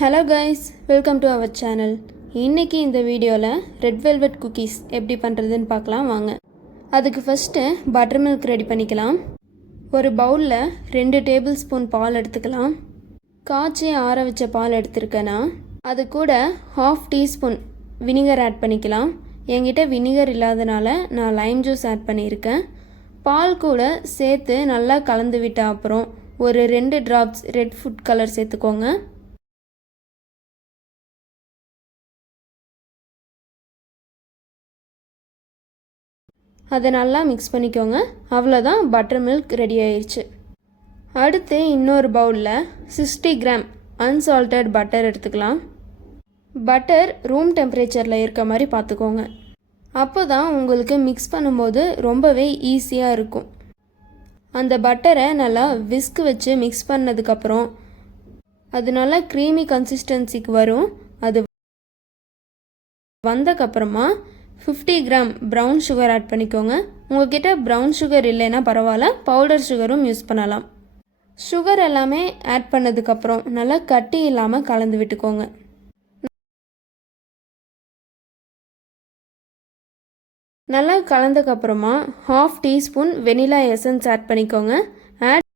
Hello guys, welcome to our channel. இன்னைக்கு இந்த வீடியோவில் ரெட் வெல்வெட் குக்கீஸ் எப்படி பண்ணுறதுன்னு பார்க்கலாம் வாங்க. அதுக்கு ஃபஸ்ட்டு பட்டர் மில்க் ரெடி பண்ணிக்கலாம். ஒரு பவுலில் 2 டேபிள் ஸ்பூன் பால் எடுத்துக்கலாம். காய்ச்சி ஆற வச்ச பால் எடுத்துருக்கேன்னா அது கூட 1/2 டீஸ்பூன் வினிகர் ஆட் பண்ணிக்கலாம். என்கிட்ட வினிகர் இல்லாதனால நான் லைம் ஜூஸ் ஆட் பண்ணியிருக்கேன். பால் கூட சேர்த்து நல்லா கலந்து விட்ட அப்புறம் ஒரு 2 ட்ராப்ஸ் ரெட் ஃபுட் கலர் சேர்த்துக்கோங்க. அதை நல்லா மிக்ஸ் பண்ணிக்கோங்க. அவ்வளோதான், பட்டர் மில்க் ரெடி ஆயிடுச்சு. அடுத்து இன்னொரு பவுலில் 60 கிராம் அன்சால்டட் பட்டர் எடுத்துக்கலாம். பட்டர் ரூம் டெம்பரேச்சரில் இருக்க மாதிரி பார்த்துக்கோங்க. அப்போ தான் உங்களுக்கு மிக்ஸ் பண்ணும்போது ரொம்பவே ஈஸியாக இருக்கும். அந்த பட்டரை நல்லா விஸ்க் வச்சு மிக்ஸ் பண்ணதுக்கப்புறம் அது நல்லா க்ரீமி கன்சிஸ்டன்சிக்கு வரும். அது வந்தக்கப்புறமா 50 கிராம் ப்ரௌன் சுகர் ஆட் பண்ணிக்கோங்க. உங்கள்கிட்ட ப்ரௌன் சுகர் இல்லைன்னா பரவாயில்ல, பவுடர் சுகரும் யூஸ் பண்ணலாம். சுகர் எல்லாமே ஆட் பண்ணதுக்கப்புறம் நல்லா கட்டி இல்லாமல் கலந்து விட்டுக்கோங்க. நல்லா கலந்ததுக்கப்புறமா 1/2 டீஸ்பூன் வெனிலா எசன்ஸ் ஆட் பண்ணிக்கோங்க. ஆட்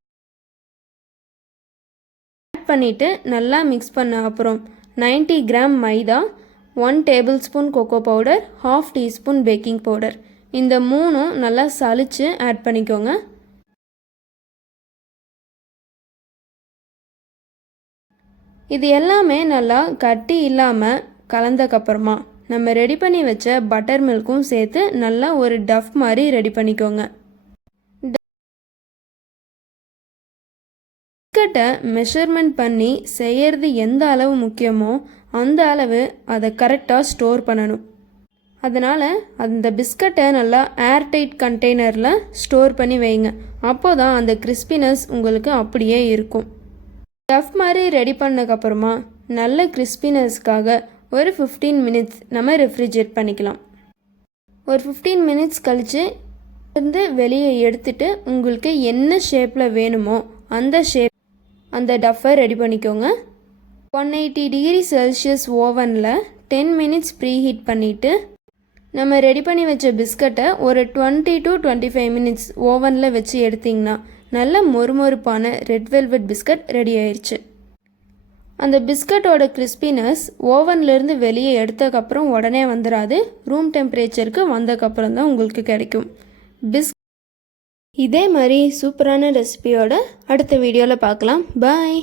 பண்ணிவிட்டு நல்லா மிக்ஸ் பண்ண அப்புறம் 90 கிராம் மைதா, 1 table spoon cocoa powder, 1/2 teaspoon baking powder, இந்த 3ம் நல்லா சலிச்சு ஆட் பண்ணிக்கோங்க. இது எல்லாமே நல்லா கட்டி இல்லாமல் கலந்தக்கப்புறமா நம்ம ரெடி பண்ணி வச்ச பட்டர் மில்க்கும் சேர்த்து நல்லா ஒரு டஃப் மாதிரி ரெடி பண்ணிக்கோங்க. பிஸ்கட்டை மெஷர்மெண்ட் பண்ணி செய்கிறது எந்த அளவு முக்கியமோ அந்த அளவு அதை கரெக்டாக ஸ்டோர் பண்ணணும். அதனால் அந்த பிஸ்கட்டை நல்லா ஏர்டைட் கண்டெய்னரில் ஸ்டோர் பண்ணி வைங்க. அப்போ தான் அந்த கிறிஸ்பினஸ் உங்களுக்கு அப்படியே இருக்கும். டஃப் மாதிரி ரெடி பண்ணதுக்கப்புறமா நல்ல கிறிஸ்பினஸ்க்காக ஒரு 15 மினிட்ஸ் நம்ம ரெஃப்ரிஜரேட் பண்ணிக்கலாம். ஒரு 15 மினிட்ஸ் கழித்து இருந்து வெளியே எடுத்துட்டு உங்களுக்கு என்ன ஷேப்பில் வேணுமோ அந்த டஃப்பை ரெடி பண்ணிக்கோங்க. 180 டிகிரி செல்சியஸ் ஓவனில் 10 மினிட்ஸ் ப்ரீ ஹீட் பண்ணிவிட்டு நம்ம ரெடி பண்ணி வச்ச பிஸ்கட்டை ஒரு 20 to 25 மினிட்ஸ் ஓவனில் வச்சு எடுத்திங்கன்னா நல்ல மொறுமொறுப்பான ரெட் வெல்வெட் பிஸ்கட் ரெடி ஆயிடுச்சு. அந்த பிஸ்கட்டோட கிறிஸ்பினஸ் ஓவன்லேருந்து வெளியே எடுத்ததுக்கப்புறம் உடனே வந்துடாது, ரூம் டெம்பரேச்சருக்கு வந்ததுக்கப்புறம் தான் உங்களுக்கு கிடைக்கும். இதே மாதிரி சூப்பரான ரெசிபியோட அடுத்த வீடியோவில் பார்க்கலாம். பாய்.